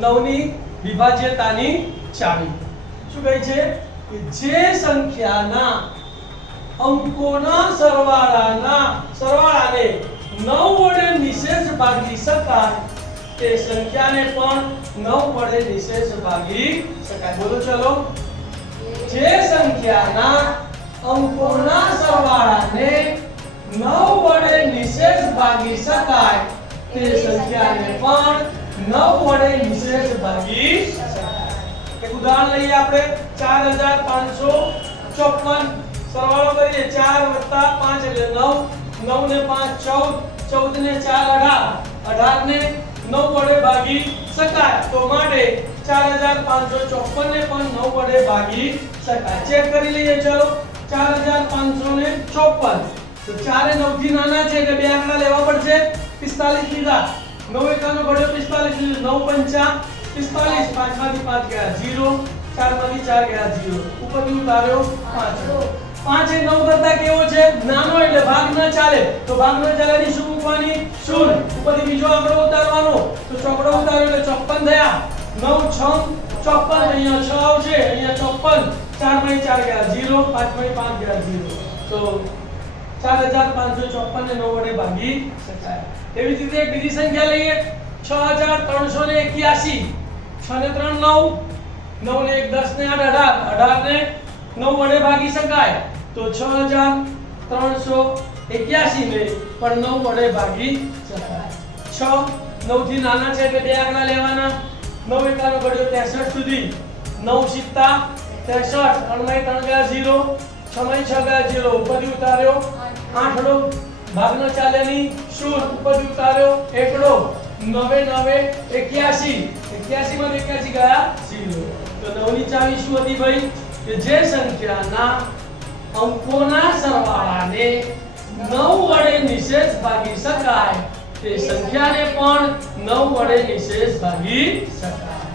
9 ની વિભાજ્યતાની ચાવી શું કહે છે કે જે સંખ્યાના અંકોના સરવાળાને 9 વડે નિશેષ ભાગી શકાય તે સંખ્યાને પણ 9 વડે નિશેષ ભાગી શકાય. બોલો ચલો. જે સંખ્યાના અંકોના સરવાળાને 9 વડે નિશેષ ભાગી શકાય તે સંખ્યાને પણ 9 વડે નિશેષ ભાગી શકાય. એક ઉદાહરણ લઈએ આપણે. 4554 સરવાળો કરીએ. 4 + 5 એટલે 9, 9 ને 5 14, 14 ને 4 18, 18 ને 9 વડે ભાગી શકાય. તો માટે 4554 ને પણ 9 વડે ભાગી શકાય. ચેક કરી લઈએ. ચલો 4554 તો 4 એ 9 થી નાના છે એટલે બે આંકડા લેવા પડશે. 45 લીધા, 9 એકાનો ઘડ્યો 45 લીધું, 9 પંચા 45, 5 માંથી 5 ગયા 0, 4 માંથી 4 ગયા 0, ઉપરથી ઉતાર્યો 5. 5 એ 9 કરતા કેવો છે? નાનો એટલે ભાગ ન ચાલે. તો ભાગ ન ચાલે ની શું મૂકવાની? 0. ઉપરથી બીજો આંકડો ઉતારવાનો. તો ચોકડો ઉતાર્યો એટલે 54 થયા. 9 6 54, અહીંયા 6 આવશે, અહીંયા 54, 4 માંથી 4 ગયા 0, 5 માંથી 5 ગયા 0. તો 4554 ને 9 વડે ભાગી શકાય. એવી જ રીતે એક બીજી સંખ્યા લઈએ. 6381. 6 ને 3 9, 9 ને 1 10 ને 8 18, 18 ને 9 વડે ભાગી શકાય. તો 6381 ને પણ 9 વડે ભાગી શકાય. 6 9 થી નાના છે એટલે બે આંકડા લેવાના. 9 એકાનો ઘડ્યો 63 સુધી, 9 સિત્તા 63, 3 માંથી 3 ગયા 0, 6 માંથી 6 ગયા 0, ઉપરથી ઉતાર્યો 8ડો, ભાગ ન ચાલે ની 0, ઉપરથી ઉતાર્યો 1ડો, 9 9 81, 81 માંથી 81 ગયા 0. તો 9 ની ચાવી શું હતી ભાઈ? કે જે સંખ્યાના અંકોના સરવાળાને 9 વડે નિશેષ ભાગી શકાય તે સંખ્યાને પણ 9 વડે નિશેષ ભાગી શકાય.